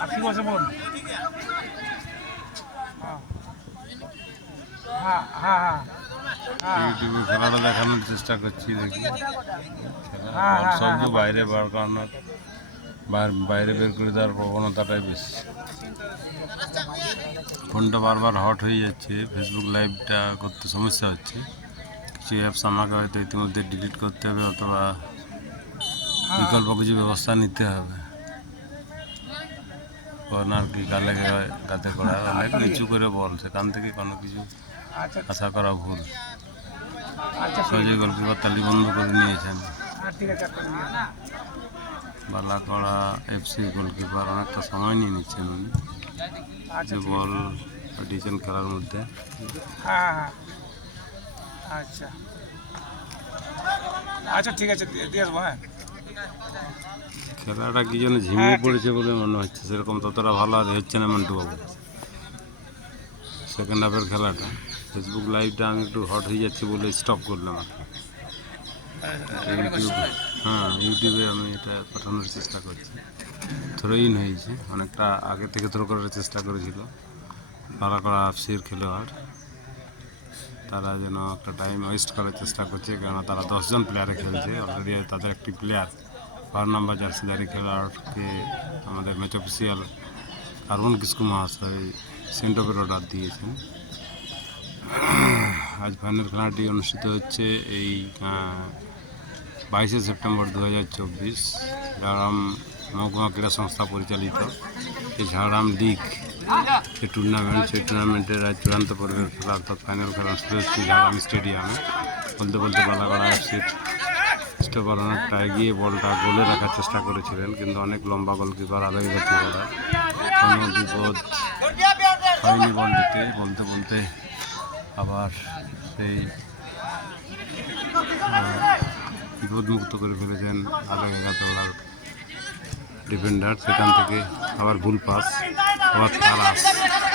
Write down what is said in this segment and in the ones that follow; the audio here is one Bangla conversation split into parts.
আর কি বলছে বলুন। হ্যাঁ হ্যাঁ হ্যাঁ হ্যাঁ ইউটিউবে খেলাটা দেখানোর চেষ্টা করছি, দেখি হ্যাঁ হ্যাঁ সবকে বাইরে বার করানোর, বাইরে বের করে দেওয়ার প্রবণতাটাই বেশি। ফোনটা বারবার হট হয়ে যাচ্ছে, ফেসবুক লাইভটা করতে সমস্যা হচ্ছে। কিছু অ্যাপস আমাকে হয়তো ইতিমধ্যে ডিলিট করতে হবে অথবা বিকল্প কিছু ব্যবস্থা নিতে হবে। কর্নার কি গালে গাতে করা অনেক নিচু করে বল, সেখান থেকে কোনো কিছু আচ্ছা আশা করা ভুল। আচ্ছা সহজে গোলকিপার তালি বন্ধ করে নিয়েছেন। ঠিক আছে বালাকড়া এফসির গোলকিপার অনেকটা সময় নিয়ে নিচ্ছেন উনি, আচ্ছা যে বল পাঠিয়েছেন খেলার মধ্যে। হ্যাঁ হ্যাঁ আচ্ছা আচ্ছা ঠিক আছে দিয়ে আসবো। হ্যাঁ খেলাটা কি যেন ঝিমিয়ে পড়েছে বলে মনে হচ্ছে, সেরকম ততটা ভালো আর হচ্ছে না মন্টুবাবু। সেকেন্ড হাফের খেলাটা ফেসবুক লাইভটা আমি একটু হট হয়ে যাচ্ছে বলে স্টপ করলাম আর ইউটিউবে আমি এটা পাঠানোর চেষ্টা করছি। থ্রো ইন হয়েছে, অনেকটা আগে থেকে থ্রো করার চেষ্টা করেছিল বালাকড়া এফসির খেলোয়াড়। তারা যেন একটা টাইম ওয়েস্ট করার চেষ্টা করছে, কেননা তারা 10 জন প্লেয়ারে খেলছে। অলরেডি তাদের একটি প্লেয়ার 12 নম্বর জার্সিধারী খেলোয়াড়কে আমাদের ম্যাচ অফিসিয়াল কার্বন কিসকু মহাশয় সেন্ট অফের অর্ডার দিয়েছেন। আজ ফাইনাল খেলাটি অনুষ্ঠিত হচ্ছে এই 22শে সেপ্টেম্বর 2024 ঝাড়গ্রাম মহকুমা ক্রীড়া সংস্থা পরিচালিত এই ঝাড়গ্রাম লিগ যে টুর্নামেন্ট, সেই টুর্নামেন্টের আজ চূড়ান্ত পর্বের খেলা অর্থাৎ ফাইনাল খেলা অনুষ্ঠিত হচ্ছে ঝাড়গ্রাম স্টেডিয়ামে। বলতে বলতে বালাকড়া এফসির স্টপার অনেকটা এগিয়ে বলটা গোলে রাখার চেষ্টা করেছিলেন, কিন্তু অনেক লম্বা গোলকিপার আগে গতি করার কোনো বিপদ হয়নি বল দিতে। বলতে বলতে আবার সেই বিপদমুক্ত করে ফেলেছেন আগে গাতোড়ার ডিফেন্ডার। সেখান থেকে আবার ভুল পাস, আবার তারাস,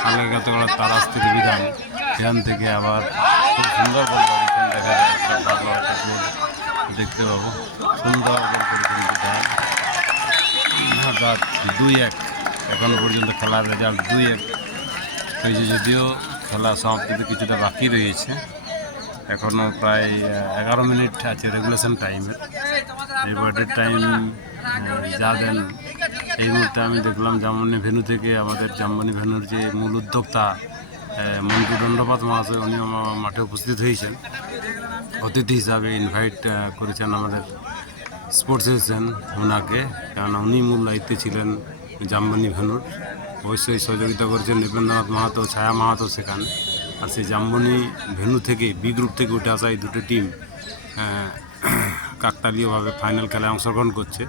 আগে গাতোড়ার তারাস থেকে বিধান, সেখান থেকে আবার খুব সুন্দর বল বাড়িয়েছেন। দেখা যায় ভালো একটা গোল দেখতে পাবো, সুন্দর গোল করেছেন বিধান। অর্থাৎ 2-1 এখনও পর্যন্ত খেলার রেজাল্ট 2-1 হয়েছে, যদিও খেলা সমাপ্তিতে কিছুটা বাকি রয়েছে। এখনও প্রায় 11 মিনিট আছে রেগুলেশন টাইমের। রিভার্টেড টাইম যা দেন এই মুহূর্তে আমি দেখলাম জামবনি ভেন্যু থেকে, আমাদের জামবনি ভেন্যুর যে মূল উদ্যোক্তা মন্টু দণ্ডপাত মহাশয়, উনিও মাঠে উপস্থিত হয়েছেন। অতিথি হিসাবে ইনভাইট করেছেন আমাদের স্পোর্টস এসেছেন ওনাকে, কেননা উনি মূল দায়িত্বে ছিলেন জামবনি ভেন্যুর। অবশ্যই সহযোগিতা করেছেন নৃপেন্দ্রনাথ মাহাতো, ছায়া মাহাতো সেখানে। আর সেই জামবনি ভেন্যু থেকে বি গ্রুপ থেকে উঠে আসা এই দুটো টিম কাকতালীয়ভাবে ফাইনাল খেলায় অংশগ্রহণ করছে।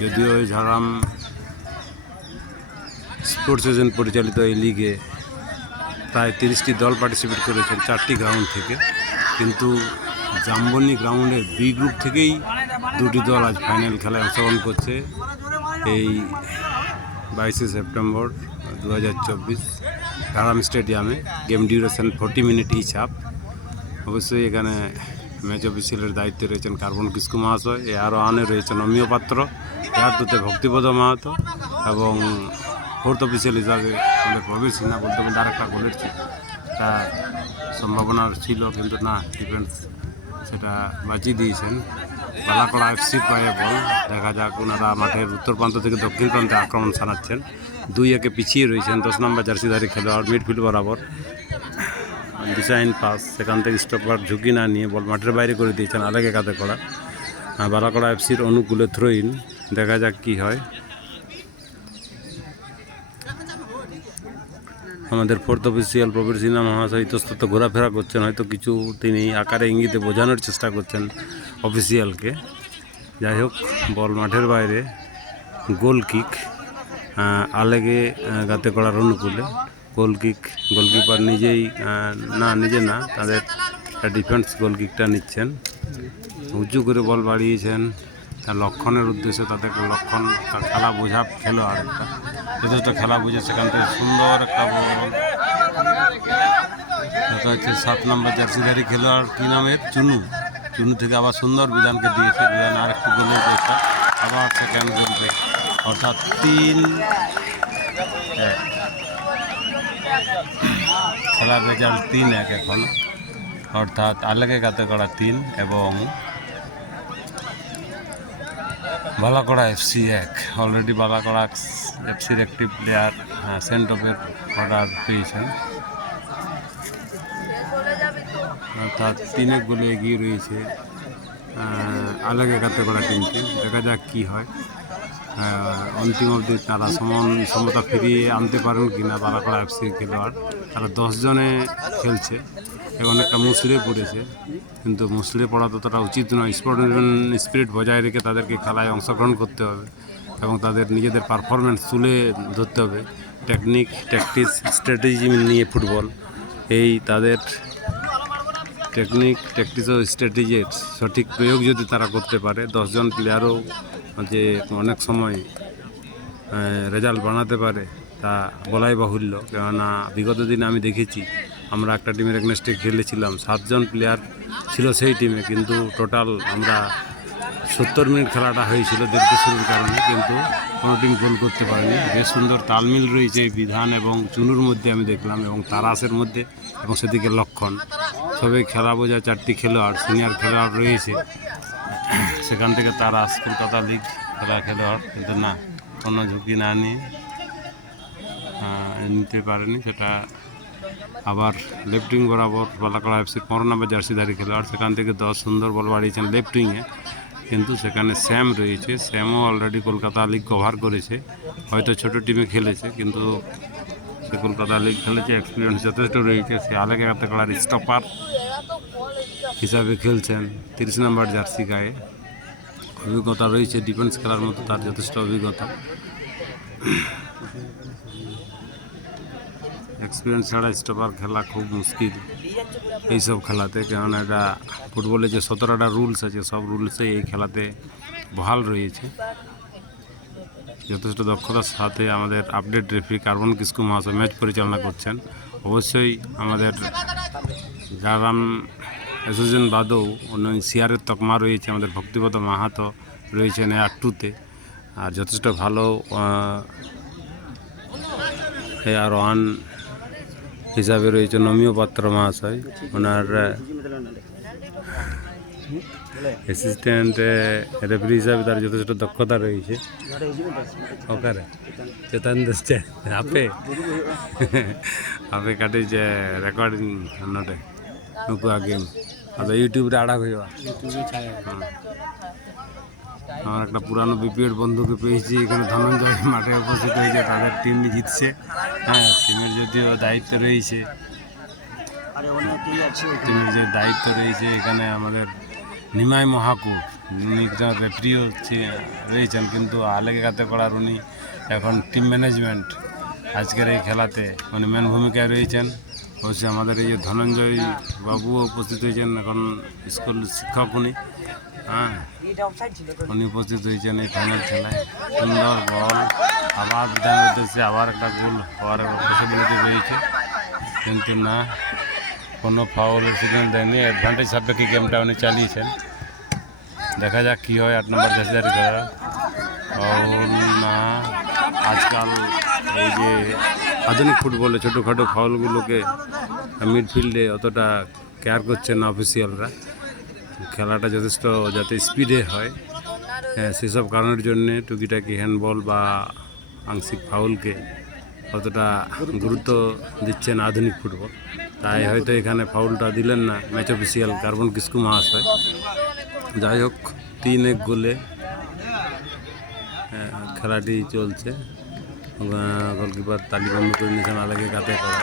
যদিও এই ঝাড়গ্রাম স্পোর্টস এজেন্ট পরিচালিত এই লিগে প্রায় 30টি দল পার্টিসিপেট করেছেন 4টি গ্রাউন্ড থেকে, কিন্তু জামবনি গ্রাউন্ডের বি গ্রুপ থেকেই 2টি দল আজ ফাইনাল খেলায় অংশগ্রহণ করছে এই 22শে সেপ্টেম্বর 2024 ঝাড়গ্রাম স্টেডিয়ামে। Game duration 40 minute each half. অবশ্যই এখানে ম্যাচ অফিসিয়ালের দায়িত্বে রয়েছেন কার্বন কিসকু মহাশয়, এ আরও আনে রয়েছেন অমিয় পাত্র, এয়ার টুতে ভক্তিপদ মাহাতো এবং ফোর্থ অফিসিয়াল হিসাবে আমাদের প্রবীর সিনহা। বলতে বলতে আরেকটা গোলের একটা সম্ভাবনা ছিল, কিন্তু না, ডিফেন্স সেটা বাঁচিয়ে দিয়েছেন। বালাকড়া এফসির পায়ে বল, দেখা যাক ওনারা মাঠের উত্তর প্রান্ত থেকে দক্ষিণ প্রান্তে আক্রমণ চালাচ্ছেন। 2-1 পিছিয়ে রয়েছেন 10 নম্বর জার্সিধারী খেলোয়াড় মিডফিল্ড বরাবর। ডিজাইন পাস, সেখান থেকে স্টপার ঝুঁকি না নিয়ে বল মাঠের বাইরে করে দিয়েছেন আলেগে কাঁধে করা। বালাকড়া এফসির অনুকূলে থ্রো ইন, দেখা যাক কি হয়। আমাদের ফোর্থ অফিসিয়াল প্রবীর সিনহা মহাশয় ইতস্তত ঘোরাফেরা করছেন, হয়তো কিছু তিনি আকারে ইঙ্গিতে বোঝানোর চেষ্টা করছেন অফিসিয়ালকে। যাই হোক, বল মাঠের বাইরে, গোল কিক আলেগে গাতে করার অনুকূলে গোল কিক। গোলকিপার নিজেই নিজে না, তাদের ডিফেন্স গোল কিকটা নিচ্ছেন। উঁচু করে বল বাড়িয়েছেন তার লক্ষণের উদ্দেশ্যে, তাদেরকে লক্ষণ খেলা বোঝা খেলোয়াড় একটা যথেষ্ট খেলা বুঝে সেখান থেকে সুন্দর একটা বল। দেখা হচ্ছে 7 নম্বর জার্সিধারী খেলোয়াড় কী নামের, চুনু। চুনু থেকে আবার সুন্দর বিধানকে দিয়েছে, বিধান আর একটু গোলের চেষ্টা, আবার সেকেন্ড গোল, অর্থাৎ খেলার রেজাল্ট 3-1 এখন, অর্থাৎ আলেকে গাতেগড়া 3 এবং বালাকড়া এফসি 1। অলরেডি বালাকড়া এফসির একটি প্লেয়ার সেন্ট অফের অর্ডার পেয়েছেন, অর্থাৎ 3-1 গোলে এগিয়ে রয়েছে আলেকে গাতেগড়া টিমটি। দেখা যাক কী হয়, অন্তিম অবধি তারা সমতা ফিরিয়ে আনতে পারেন কিনা বালাকড়া এফসির খেলোয়াড়। তারা 10 জনে খেলছে এবং অনেকটা মুসড়ে পড়েছে, কিন্তু মুসড়ে পড়া ততটা উচিত নয়। স্পিরিট বজায় রেখে তাদেরকে খেলায় অংশগ্রহণ করতে হবে এবং তাদের নিজেদের পারফরমেন্স তুলে ধরতে হবে। টেকনিক, ট্যাকটিক্স, স্ট্র্যাটেজি নিয়ে ফুটবল, এই তাদের টেকনিক, ট্যাকটিক্স ও স্ট্র্যাটেজির সঠিক প্রয়োগ যদি তারা করতে পারে, 10 জন প্লেয়ারও যে অনেক সময় রেজাল্ট বানাতে পারে তা বলাই বাহুল্য। কেননা বিগত দিনে আমি দেখেছি, আমরা একটা টিমের এগনেস্টে খেলেছিলাম, 7 জন প্লেয়ার ছিল সেই টিমে, কিন্তু টোটাল আমরা 70 মিনিট খেলাটা হয়েছিল দেরিতে শুরুর কারণে, কিন্তু কোনো টিম গোল করতে পারেনি। বেশ সুন্দর তালমিল রয়েছে এই বিধান এবং চুনুর মধ্যে আমি দেখলাম, এবং তারাসের মধ্যে, এবং সেদিকে লক্ষণ। সবাই খেলা বোঝা 4টি খেলোয়াড়, সিনিয়র খেলোয়াড় রয়েছে। সেখান থেকে তারাস কলকাতা লিগ খেলা খেলোয়াড়, কিন্তু না, কোনো ঝুঁকি না নিয়ে নিতে পারেনি। সেটা আবার লেফট উইং বরাবর বালাকড়া এফসির 15 নম্বর জার্সিধারী খেলোয়াড়, সেখান থেকে 10 সুন্দর বল বাড়িয়েছেন লেফট উইংয়ে, কিন্তু সেখানে স্যাম রয়েছে। স্যামও অলরেডি কলকাতা লিগ কভার করেছে, হয়তো ছোট টিমে খেলেছে, কিন্তু সে কলকাতা লিগ খেলেছে, এক্সপিরিয়েন্স যথেষ্ট রয়েছে। সে আলেকে গাতেগড়ার স্টপার হিসাবে খেলছেন, 30 নম্বর জার্সি গায়ে। অভিজ্ঞতা রয়েছে, ডিফেন্স খেলার মতো তার যথেষ্ট অভিজ্ঞতা। এক্সপিরিয়েন্স ছাড়া স্টপার খেলা খুব মুশকিল এইসব খেলাতে, কেননা এটা ফুটবলে যে 17টা রুলস আছে, সব রুলসে এই খেলাতে বহাল রয়েছে। যথেষ্ট দক্ষতার সাথে আমাদের আপডেট রেফারি কার্বন কিসকু মহাশয় ম্যাচ পরিচালনা করছেন। অবশ্যই আমাদের গ্রাম অ্যাসোসিয়েশন বাদেও অন্য সিআরের তকমা রয়েছে, আমাদের ভক্তিপদ মাহাতো রয়েছেন A2-তে, আর যথেষ্ট ভালো AR1 হিসাবে রয়েছে নমিয় পাত্র মহাশয়। ওনার অ্যাসিস্ট্যান্ট রেফারি হিসাবে তার যথেষ্ট দক্ষতা রয়েছে। ওখানে চেতন দস্তে আপে কাটিছে রেকর্ডিং নটে নুকু গেম আচ্ছা ইউটিউবে আড়া হইবা। আমার একটা পুরানো বিপিএড বন্ধুকে পেয়েছি এখানে, ধনঞ্জয় মাঠে উপস্থিত হয়েছে, তাদের টিম জিতছে। হ্যাঁ, টিমের যদিও দায়িত্ব রয়েছে, টিমের যে দায়িত্ব রয়েছে এখানে আমাদের নিমাই মহাকুর, উনি একজন রেফারিও রয়েছেন, কিন্তু আলেকে গাতেগড়ার উনি এখন টিম ম্যানেজমেন্ট আজকের এই খেলাতে উনি মেন ভূমিকায় রয়েছেন। অবশ্যই আমাদের এই যে ধনঞ্জয় বাবুও উপস্থিত হয়েছেন, এখন স্কুল শিক্ষক উনি। হ্যাঁ, উনি উপস্থিত হয়েছেন এই ফাইনাল খেলায়। সুন্দর বল, আবার বিধানের উদ্দেশ্যে আবার একটা গোল হওয়ার পসিবিলিটি রয়েছে, কিন্তু না, কোনো ফাউলের সিগন্যাল দেয়নি। অ্যাডভান্টেজ সাপেক্ষে গেমটা উনি চালিয়েছেন। দেখা যাক কী হয়। 8 নম্বর জার্সিধারী খেলা ফাউল না। আজকাল এই যে আধুনিক ফুটবলে ছোটোখাটো ফাউলগুলোকে মিডফিল্ডে অতটা কেয়ার করছে না অফিসিয়ালরা। খেলাটা যথেষ্ট যাতে স্পিডে হয়, সেসব কারণের জন্যে টুকিটাকি হ্যান্ডবল বা আংশিক ফাউলকে অতটা গুরুত্ব দিচ্ছে না আধুনিক ফুটবল। তাই হয়তো এখানে ফাউলটা দিলেন না ম্যাচ অফিসিয়াল কার্বন কিসকু মহাশয়। যাই হোক, 3-1 গোলে খেলাটি চলছে। গোলকিপার তালি বন্ধ করে নিয়েছেন আলেকে গাতেগড়া।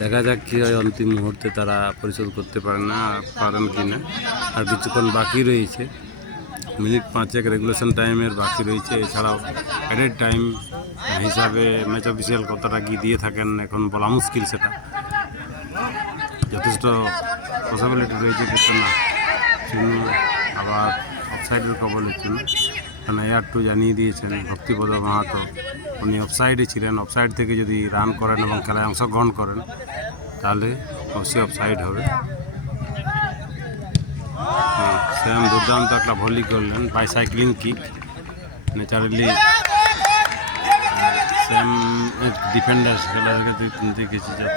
দেখা যাক কী হয়, অন্তিম মুহূর্তে তারা পরিশোধ করতে পারেন কি না। আর কিছুক্ষণ বাকি রয়েছে, মিনিট 5 রেগুলেশন টাইমের বাকি রয়েছে। এছাড়াও অ্যাডেড টাইম হিসাবে ম্যাচ অফিসিয়াল কতটা কি দিয়ে থাকেন এখন বলা মুশকিল। সেটা যথেষ্ট পসিবিলিটি রয়েছে, কিন্তু না, চুনু আবার অফসাইডের কবলে চুনু। কারণ A2 জানিয়ে দিয়েছেন ভক্তিপদ মাহাতো উনি অফসাইডে ছিলেন। অফসাইড থেকে যদি রান করেন এবং খেলায় অংশগ্রহণ করেন তাহলে অবশ্যই অফসাইড হবে। স্যাম দুর্দান্ত একটা ভলি করলেন, বাইসাইক্লিং কিক। ন্যাচারালি স্যাম ডিফেন্ডার খেলা দেখেছি যত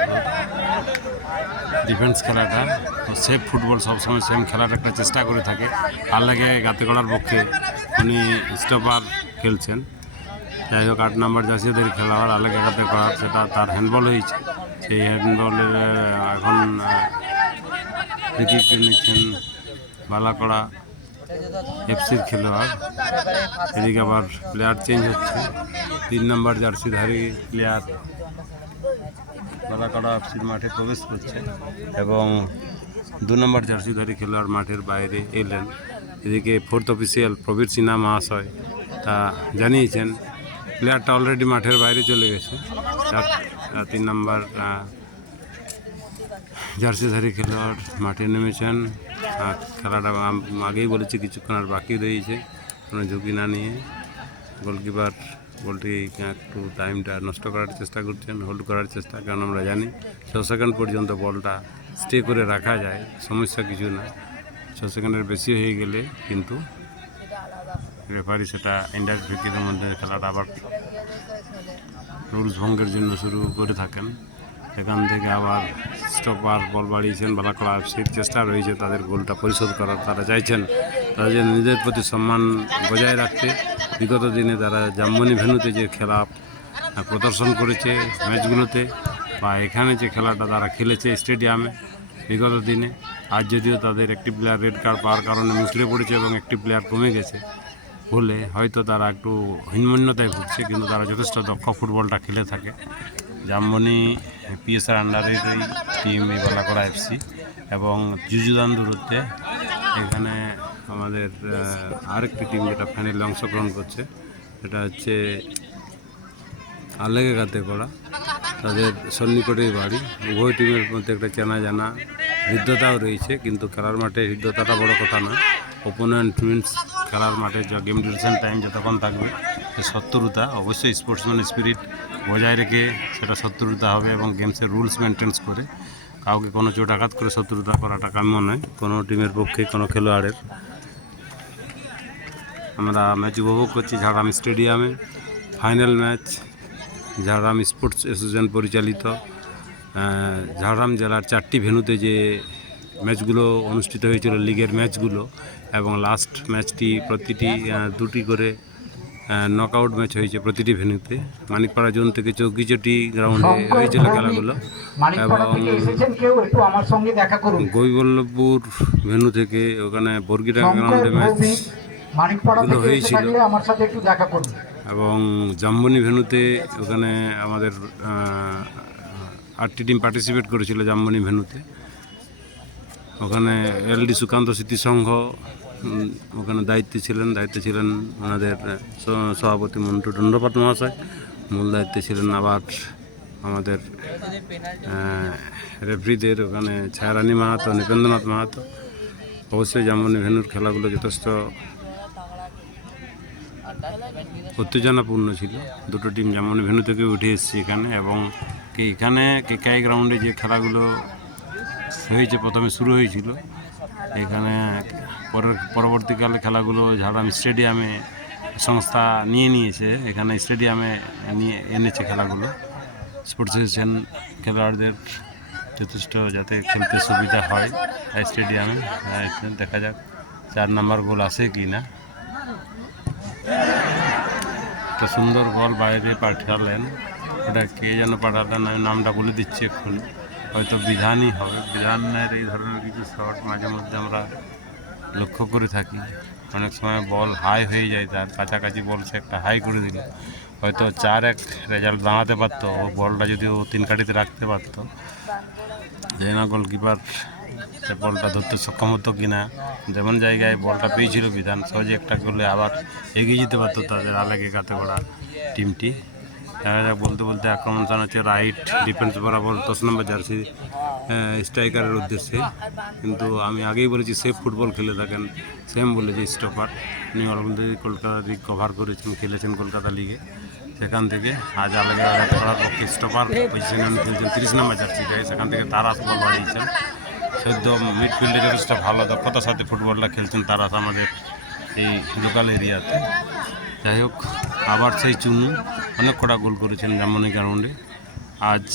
ডিফেন্স খেলাটা তো সেফ ফুটবল সবসময় সেম খেলার একটা চেষ্টা করে থাকে। আর লাগে গাতেগড়ার পক্ষে উনি স্টপার খেলছেন। যাই হোক 8 নম্বর জার্সিদের খেলোয়াড় আলেগে গাতেগড়ার, সেটা তার হ্যান্ডবল হয়েছে। সেই হ্যান্ডবলের এখন উইকেট নিচ্ছেন বালাকড়া এফসির খেলোয়াড়। এদিকে আবার প্লেয়ার চেঞ্জ হচ্ছে, 3 নম্বর জার্সিধারী প্লেয়ার বালাকড়া এফসির মাঠে প্রবেশ করছে এবং 2 নম্বর জার্সিধারী খেলোয়াড় মাঠের বাইরে এলেন। এদিকে 4th অফিসিয়াল প্রবীর সিনহা মহাশয় তা জানিয়েছেন প্লেয়ারটা অলরেডি মাঠের বাইরে চলে গেছে। 3 নম্বর জার্সিধারী খেলোয়াড় মাঠে নেমেছেন। খেলাটা আগেই বলেছি কিছুক্ষণ আর বাকি রয়েছে, কোনো ঝুঁকি না নিয়ে গোলকিপার বলটি একটু টাইমটা নষ্ট করার চেষ্টা করছেন, হোল্ড করার চেষ্টা, কারণ আমরা জানি 6 সেকেন্ড পর্যন্ত বলটা স্টে করে রাখা যায়, সমস্যা কিছু না। 6 সেকেন্ডের বেশি হয়ে গেলে কিন্তু রেফারি সেটা ইনডাইরেক্ট ভিত্তির মধ্যে খেলাটা আবার রুলস ভঙ্গের জন্য শুরু করে থাকেন। এখান থেকে আবার স্টপার বল বাড়িয়েছেন বালাকড়া এফসির, চেষ্টা রয়েছে তাদের গোলটা পরিশোধ করার। তারা চাইছেন তাদের নিজের প্রতি সম্মান বজায় রাখতে। বিগত দিনে তারা জামমনি ভেন্যুতে যে খেলা প্রদর্শন করেছে ম্যাচগুলোতে বা এখানে যে খেলাটা তারা খেলেছে স্টেডিয়ামে বিগত দিনে, আজ যদিও তাদের একটি প্লেয়ার রেড কার্ড পাওয়ার কারণে মুচড়ে পড়েছে এবং একটি প্লেয়ার কমে গেছে বলে হয়তো তারা একটু হীনমন্যতায় ভুগছে, কিন্তু তারা যথেষ্ট দক্ষ ফুটবলটা খেলে থাকে। জামমনি পিএসআর আন্ডারের টিম এই বালাকড়া এফসি এবং যুযুদান দূরত্বে এখানে আমাদের আরেকটি টিম যেটা ফাইনালে অংশগ্রহণ করছে, সেটা হচ্ছে আলেগে গাতেগড়া, তাদের সন্নিকটেই বাড়ি। উভয় টিমের মধ্যে একটা চেনা জানা হৃদ্যতাও রয়েছে, কিন্তু খেলার মাঠে হৃদ্যতাটা বড় কথা না। ওপোনেন্ট উইন্স খেলার মাঠে যা গেম ডিউরেশন টাইম যতক্ষণ থাকবে সে শত্রুতা অবশ্যই স্পোর্টসম্যান স্পিরিট বজায় রেখে সেটা শত্রুতা হবে এবং গেমসের রুলস মেনটেন্স করে কাউকে কোনো চোট আঘাত করে শত্রুতা করাটা কাম্য নয় কোনো টিমের পক্ষে, কোনো খেলোয়াড়ের। আমরা ম্যাচ উপভোগ করছি ঝাড়গ্রাম স্টেডিয়ামে। Final match Jhargram sports association পরিচালিত ঝাড়গ্রাম জেলার 4টি ভেন্যুতে যে ম্যাচগুলো অনুষ্ঠিত হয়েছিল লিগের ম্যাচগুলো, এবং লাস্ট ম্যাচটি প্রতিটি 2টি করে নকআউট ম্যাচ হয়েছে প্রতিটি ভেন্যুতে। মানিকপাড়া জোন থেকে চৌকিচটি গ্রাউন্ডে হয়েছিল খেলাগুলো এবং গৈবল্লভপুর ভেন্যু থেকে ওখানে বর্গিডাঙ্গা গ্রাউন্ডে ম্যাচগুলো হয়েছিল এবং জামমনি ভেন্যুতে ওখানে আমাদের 8টি টিম পার্টিসিপেট করেছিল জামমনি ভেন্যুতে। ওখানে এলডি সুকান্ত স্মৃতি সংঘ ওখানে দায়িত্বে ছিলেন ওনাদের সভাপতি মন্টু দণ্ডপাত মহাশয়। মূল দায়িত্বে ছিলেন আবার আমাদের রেফরিদের ওখানে ছায়ারানী মাহাতো, নৃপেন্দ্রনাথ মাহাতো। অবশ্যই জামমনি ভেন্যুর খেলাগুলো যথেষ্ট উত্তেজনাপূর্ণ ছিল। 2টো টিম জামমনি ভেন্যু থেকে উঠে এসেছে এখানে, এবং এখানে কেকাই গ্রাউন্ডে যে খেলাগুলো হয়েছে প্রথমে শুরু হয়েছিল, এখানে পরবর্তীকালে খেলাগুলো ঝাড়গ্রাম স্টেডিয়ামে সংস্থা নিয়েছে, এখানে স্টেডিয়ামে নিয়ে এনেছে খেলাগুলো। স্পোর্টস অ্যাসোসিয়েশন খেলোয়াড়দের যথেষ্ট যাতে খেলতে সুবিধা হয় স্টেডিয়ামে। দেখা যাক 4 নম্বর গোল আসে কি না। একটা সুন্দর বল বাইরে পাঠালেন, ওটা কে যেন পাঠালেন, আমি নামটা বলে দিচ্ছি এক্ষুনি, হয়তো বিধানই হবে। বিধানের এই ধরনের কিছু শট মাঝে মধ্যে আমরা লক্ষ্য করে থাকি। অনেক সময় বল হাই হয়ে যায়, তার কাছাকাছি বল সে একটা হাই করে দিল, হয়তো 4-1 রেজাল্ট দাঁড়াতে পারতো। ও বলটা যদি ও 3 কাঠিতে রাখতে পারতো, যে না গোলকিপার সে বলটা ধরতে সক্ষম হতো কিনা। যেমন জায়গায় বলটা পেয়েছিল বিধান, সহজে একটা করলে আবার এগিয়ে যেতে পারতো তাদের আলেগে গাতেগড়া টিমটি। বলতে বলতে আক্রমণ চালাচ্ছে রাইট ডিফেন্স বরাবর 10 নম্বর জার্সি স্ট্রাইকারের উদ্দেশ্যে, কিন্তু আমি আগেই বলেছি সেফ ফুটবল খেলে থাকেন সেম বলেছি স্টপার। উনি অলরেডি কলকাতা লিগ কভার করেছেন, খেলেছেন কলকাতা লিগে। সেখান থেকে আজ আলেগে গাতেগড়ার পক্ষে স্টপার পজিশনে উনি খেলছেন 30 নম্বর জার্সি গায়ে। সেখান থেকে তারাস বল বাড়িয়েছেন। সদ্য মিডফিল্ডে যথেষ্ট ভালো দক্ষতার সাথে ফুটবলটা খেলছেন তারাস আমাদের এই লোকাল এরিয়াতে। যাই হোক আবার সেই চুনু অনেক কটা গোল করেছেন জার্মানি গ্রাউন্ডে। আজ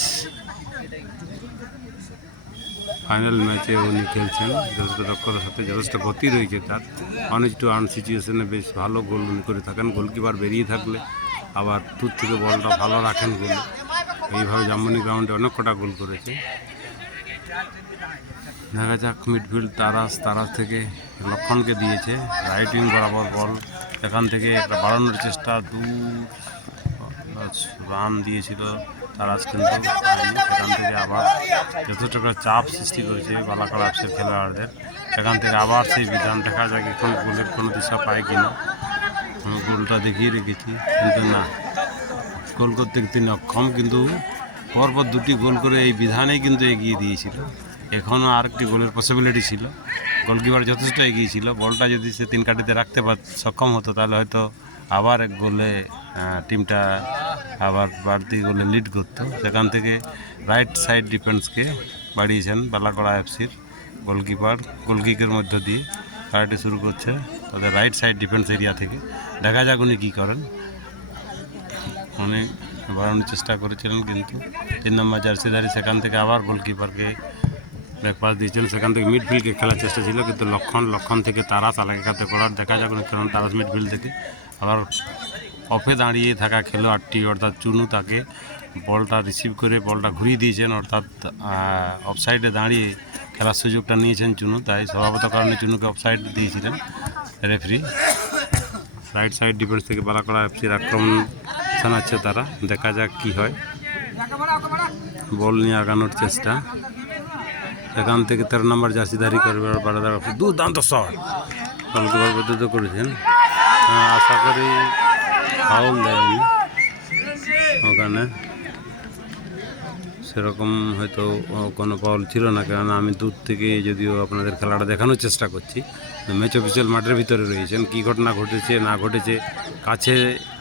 ফাইনাল ম্যাচে উনি খেলছেন যথেষ্ট দক্ষতার সাথে, যথেষ্ট গতি রয়েছে তার। অনেক টু আর্ন সিচুয়েশনে বেশ ভালো গোল উনি করে থাকেন। গোলকিপার বেরিয়ে থাকলে আবার দূর থেকে বলটা ভালো রাখেন গোলে। এইভাবে জার্মানি গ্রাউন্ডে অনেক কটা গোল করেছে। দেখা যাক মিডফিল্ড তারাস থেকে লক্ষণকে দিয়েছে রাইট উইং বরাবর বল, এখান থেকে একটা বাড়ানোর চেষ্টা, রান দিয়েছিল তারাস কিন্তু পায়নি। সেখান থেকে আবার যথেষ্ট করে চাপ সৃষ্টি করেছে বালাকড়া অ্যাপসের খেলোয়াড়দের। সেখান থেকে আবার সেই বিধান, দেখা যাক এখন গোলের কোনো দিশা পায় কিনা। আমি গোলটা দেখিয়ে রেখেছি কিন্তু না, গোল করতে তিনি অক্ষম, কিন্তু পরপর দুটি গোল করে এই বিধানেই কিন্তু এগিয়ে দিয়েছিল। এখনও আরেকটি গোলের পসিবিলিটি ছিল, গোলকিপার যথেষ্ট এগিয়ে ছিল। বলটা যদি সে 3 কাঠিতে রাখতে সক্ষম হতো তাহলে হয়তো আবার এক গোলে টিমটা আবার বাড়তি গোলে লিড করতো। সেখান থেকে রাইট সাইড ডিফেন্সকে বাড়িয়েছেন বালাকড়া এফসির গোলকিপার। গোলকিকের মধ্য দিয়ে খেলাটি শুরু করছে তাদের রাইট সাইড ডিফেন্স এরিয়া থেকে। দেখা যাক উনি কী করেন। অনেক বাড়ানোর চেষ্টা করেছিলেন কিন্তু 3 নম্বর জার্সিধারী সেখান থেকে আবার গোলকিপারকে ব্যাকপাস দিয়েছেন। সেখান থেকে মিডফিল্ডকে খেলার চেষ্টা ছিল কিন্তু লক্ষণ থেকে তারাস আলাকাতে করার। দেখা যাক উনি কারণ তারাস মিডফিল্ড থেকে আবার অফে দাঁড়িয়ে থাকা খেলোয়াড়টি অর্থাৎ চুনু, তাকে বলটা রিসিভ করে বলটা ঘুরিয়ে দিয়েছেন, অর্থাৎ অফসাইডে দাঁড়িয়ে খেলার সুযোগটা নিয়েছেন চুনু। তাই স্বভাবত কারণে চুনুকে অফসাইড দিয়েছিলেন রেফারি। রাইট সাইড ডিফেন্স থেকে বালাকড়া এফসির আক্রমণ জানাচ্ছে তারা। দেখা যাক কি হয়। বল নিয়ে আগানোর চেষ্টা, এখান থেকে 13 নম্বর জার্সিধারী করবে বারাদার দুর্দান্ত শট গোলকিপার পদ্ধত করেছেন। আশা করি ফাউল দেয়নি ওখানে, সেরকম হয়তো কোনো ফাউল ছিল না, কেননা আমি দূর থেকে যদিও আপনাদের খেলাটা দেখানোর চেষ্টা করছি। ম্যাচ অফিসিয়াল মাঠের ভিতরে রয়েছেন, কী ঘটনা ঘটেছে না ঘটেছে কাছে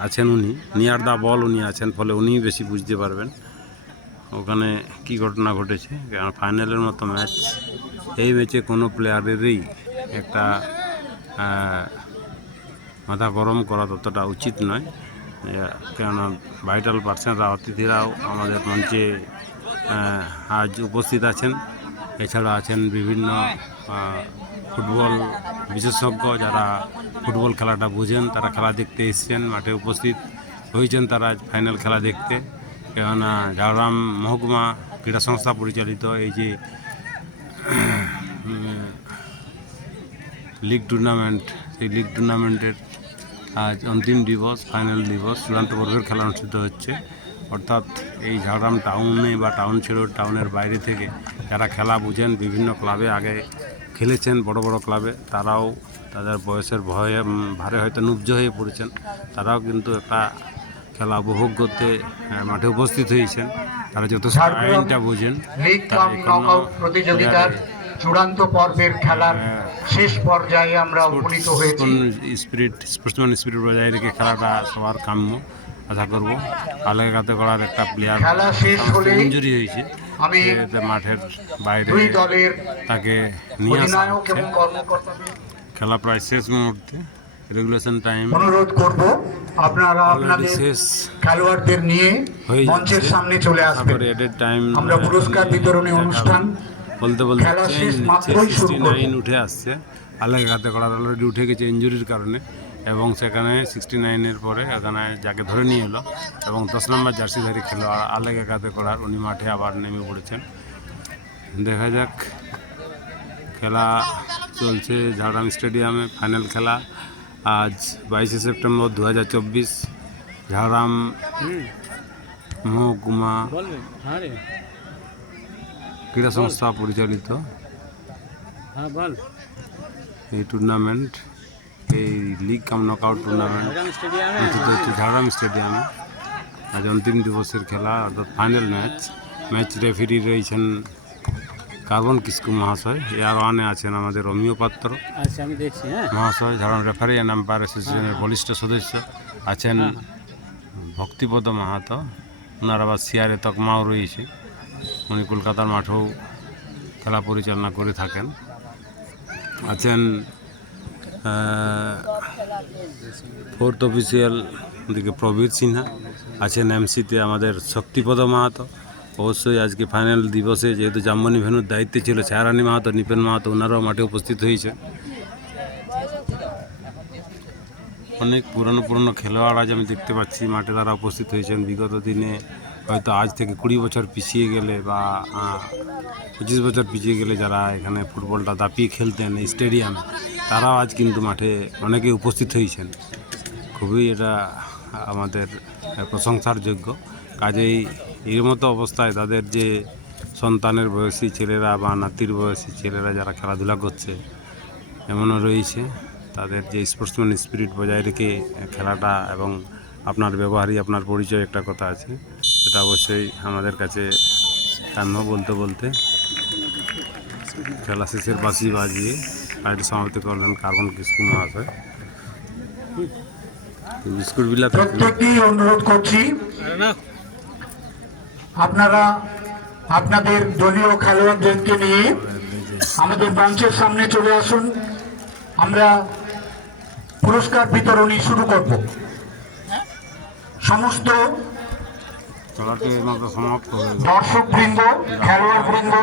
আছেন উনি, নিয়ার দা বল উনি আছেন, ফলে উনিই বেশি বুঝতে পারবেন ওখানে কী ঘটনা ঘটেছে। কারণ ফাইনালের মতো ম্যাচ, এই ম্যাচে কোনো প্লেয়ারেরই একটা মাথা গরম করা ততটা উচিত নয়, কেননা ভাইটাল পার্সনরা অতিথিরাও আমাদের মঞ্চে আজ উপস্থিত আছেন। এছাড়া আছেন বিভিন্ন ফুটবল বিশেষজ্ঞ, যারা ফুটবল খেলাটা বোঝেন, তারা খেলা দেখতে এসছেন, মাঠে উপস্থিত হয়েছেন তারা আজ ফাইনাল খেলা দেখতে। কেননা ঝাড়গ্রাম মহকুমা ক্রীড়া সংস্থা পরিচালিত এই যে লিগ টুর্নামেন্ট, সেই লিগ টুর্নামেন্টের আজ অন্তিম দিবস, ফাইনাল দিবস, চূড়ান্ত পর্বের খেলা অনুষ্ঠিত হচ্ছে। অর্থাৎ এই ঝাড়গ্রাম টাউনে বা টাউন ছেড়ে টাউনের বাইরে থেকে যারা খেলা বুঝেন, বিভিন্ন ক্লাবে আগে খেলেছেন, বড় বড় ক্লাবে, তারাও তাদের বয়সের ভারে হয়তো নুব্জ হয়ে পড়েছেন, তারাও কিন্তু একটা খেলা উপভোগ করতে মাঠে উপস্থিত হয়েছেন। তারা যথেষ্ট আইনটা বোঝেন। লিগ কাম নকআউট প্রতিযোগিতার চূড়ান্ত পর্বের খেলার শেষ পর্যায়ে আমরা উপনীত হয়েছি। স্পোর্টসম্যান স্পিরিট বজায় রেখে খেলাটা সবার কাম্য আশা করব। আলাগাতে করার একটা প্লেয়ার খেলা শেষ হলে ইনজুরি হয়েছে, আমি মাঠের বাইরে দুই দলের তাকে নিয়ে আসা অধিনায়ক হচ্ছে। এবং কর্মকর্তাদের খেলা প্রায় শেষ মুহূর্তে, রেগুলেশন টাইম অনুরোধ করব আপনারা আপনাদের শেষ খেলোয়াড়দের নিয়ে হয়ে মঞ্চের যাচ্ছে। সামনে চলে আসবেন। তারপরে এডেড টাইম আমরা পুরস্কার বিতরণী অনুষ্ঠান বলতে বলতে খেলা শেষ মাত্রই শুরু করব। 69 উঠে আসছে। আলাগাতে করার অলরেডি উঠে গেছে ইনজুরির কারণে, এবং সেখানে 69-এর পরে এখানে যাকে ধরে নিয়ে এলো এবং 10 নম্বর জার্সিধারী খেলোয়াড় আলাগাতে করার উনি মাঠে আবার নেমে পড়েছেন। দেখা যাক, খেলা চলছে ঝাড়গ্রাম স্টেডিয়ামে। ফাইনাল খেলা আজ 22শে সেপ্টেম্বর 2024, ঝাড়গ্রাম মহকুমা ক্রীড়া সংস্থা পরিচালিত এই টুর্নামেন্ট, এই লিগ কাম নকআউট টুর্নামেন্ট অনুষ্ঠিত হচ্ছে ঝাড়গ্রাম স্টেডিয়ামে। আজ অন্তিম দিবসের খেলা, অর্থাৎ ফাইনাল ম্যাচ রেফারি রয়েছেন কার্বন কিস্কু মহাশয়। এয়ার ওয়ানে আছেন আমাদের অমিয় পাত্র মহাশয়, ঝাড়গ্রাম রেফারি অ্যান্ড আম্পায়ার অ্যাসোসিয়েশনের বলিষ্ঠ সদস্য আছেন ভক্তিপদ মাহাতো, ওনার আবার সিআরএ তকমাও রয়েছে, উনি কলকাতার মাঠেও খেলা পরিচালনা করে থাকেন। আছেন 4th অফিসিয়াল ওদিকে প্রবীর সিনহা আছেন এমসিতে আমাদের শক্তিপদ মাহাতো। অবশ্যই আজকে ফাইনাল দিবসে যেহেতু জামমনি ভেন্যুর দায়িত্বে ছিল ছায়ারানী মাহাতো, নিপেন মাহাতো, ওনারাও মাঠে উপস্থিত হয়েছে। অনেক পুরনো খেলোয়াড় আজ আমি দেখতে পাচ্ছি মাঠে তারা উপস্থিত হয়েছেন। বিগত দিনে হয়তো আজ থেকে 20 বছর পিছিয়ে গেলে বা 25 বছর পিছিয়ে গেলে যারা এখানে ফুটবলটা দাপিয়ে খেলতেন এই স্টেডিয়ামে, তারাও আজ কিন্তু মাঠে অনেকে উপস্থিত হয়েছেন। খুবই এটা আমাদের প্রশংসার যোগ্য। কাজেই এর মতো অবস্থায় তাদের যে সন্তানের বয়সী ছেলেরা বা নাতির বয়সী ছেলেরা যারা খেলাধুলা করছে এমনও রয়েছে, তাদের যে স্পোর্টসম্যান স্পিরিট বজায় রেখে খেলাটা এবং আপনার ব্যবহারই আপনার পরিচয় একটা কথা আছে, সেটা অবশ্যই আমাদের কাছে কাম্য। বলতে খেলা শেষের বাঁশি বাজিয়ে পার্টি সমাপ্তি করলেন কার্বন কিস্কু মহাশয়। বিস্কুট বিলাত প্রত্যেককেই অনুরোধ করছি আপনারা আপনাদের দলীয় খেলোয়াড়দেরকে নিয়ে আমাদের মঞ্চের সামনে চলে আসুন। আমরা পুরস্কার বিতরণী শুরু করব। সমস্ত খেলাটি এইমাত্র সমাপ্ত হয়ে গেল। দর্শক বৃন্দ, খেলোয়াড় বৃন্দ,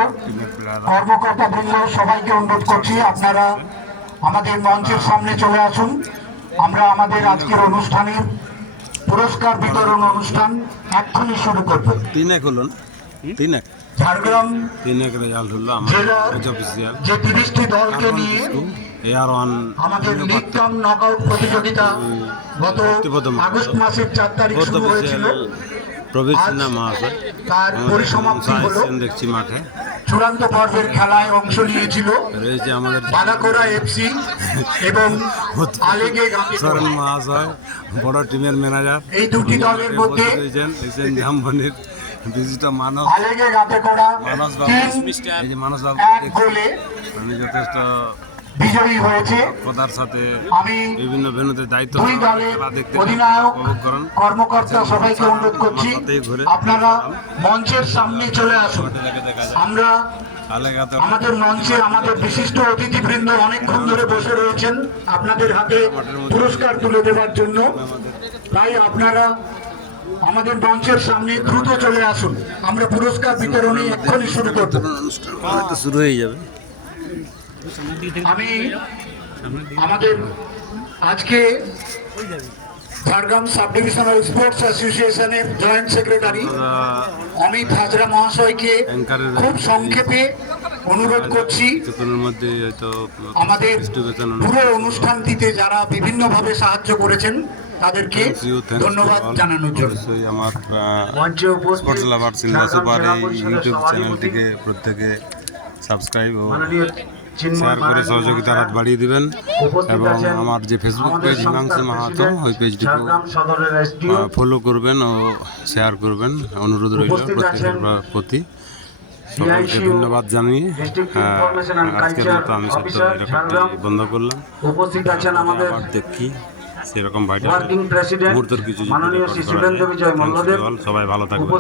কর্মকর্তা বৃন্দ সবাইকে অনুরোধ করছি আপনারা আমাদের মঞ্চের সামনে চলে আসুন। আমরা আমাদের আজকের অনুষ্ঠানের পুরস্কার বিতরণ অনুষ্ঠান এক্ষুনি শুরু করব। 3-1 হলো না? 3-1 ঝাড়গ্রাম 3-1 রেজাল্ট হলো জেলার আমাদের অফিসিয়াল। যে 30টি দলকে নিয়ে AR1 আমাদের লিগ কাম নকআউট প্রতিযোগিতা গত আগস্ট মাসের 4 তারিখ শুরু হয়েছিল। প্রবীর আজ সিনহা মহাশয় তার পরিসমাপ্তি হলো। দেখছি মাঠে চূড়ান্ত পর্বের খেলায় অংশ নিয়েছিল রয়েছে আমাদের বালাকোরা এফসি এবং আলেগে গাঁথি। সরেন মহাশয় বড় টিমের ম্যানেজার। এই দুটি দলের মধ্যে জামমনির বিশিষ্ট মানস আলেগে গাঁথি করা মানস বাবু, এই যে মানস বাবু এক গোলে আমি যথেষ্ট বিজয়ী হয়েছে। কথার সাথে আমি বিভিন্ন ভেন্যুতে দায়িত্ব দুই দলের খেলা দেখতে অধিনায়ক উপভোগ করেন। কর্মকর্তা সবাইকে অনুরোধ করছি আপনারা মঞ্চের সামনে চলে আসুন। আমরা আমাদের মঞ্চে আমাদের বিশিষ্ট অতিথিবৃন্দ অনেকক্ষণ ধরে বসে রয়েছেন আপনাদের হাতে পুরস্কার তুলে দেওয়ার জন্য। তাই আপনারা আমাদের মঞ্চের সামনে দ্রুত চলে আসুন। আমরা পুরস্কার বিতরণী এক্ষুনি শুরু করব। হয়তো শুরু হয়ে যাবে। আমি আমাদের আজকে ঝাড়গ্রাম সাব ডিভিশনাল স্পোর্টস অ্যাসোসিয়েশনের জয়েন্ট সেক্রেটারি অমিত হাজরা মহাশয়কে খুব সংক্ষেপে অনুরোধ করছি কিছুক্ষণের মধ্যে হয়তো আমাদের পুরো অনুষ্ঠানটিতে যারা বিভিন্নভাবে সাহায্য করেছেন তাদেরকে ধন্যবাদ জানানোর জন্য। অবশ্যই আমার মঞ্চে স্পোর্টস লাভার সিনহা সুপার এই ইউটিউব চ্যানেলটিকে প্রত্যেকে সাবস্ক্রাইব ও শেয়ার করে সহযোগিতার হাত বাড়িয়ে দিবেন এবং আমার যে ফেসবুক পেজ হিমাংশু মাহাতো ওই পেজটিকে ফলো করবেন ও শেয়ার করবেন, অনুরোধ রইল প্রত্যেকের প্রতি। সকলকে ধন্যবাদ জানিয়ে আজকের মতো আমি সত্য রেকর্ডটি বন্ধ করলাম। উপস্থিত আছেন আমাদের আবার দেখি সেরকম ভাইটাল ওয়ার্কিং প্রেসিডেন্ট মুহূর্তের কিছু মাননীয় শ্রী শিবেন্দ্র বিজয় মল্লদেব। সবাই ভালো থাকবেন।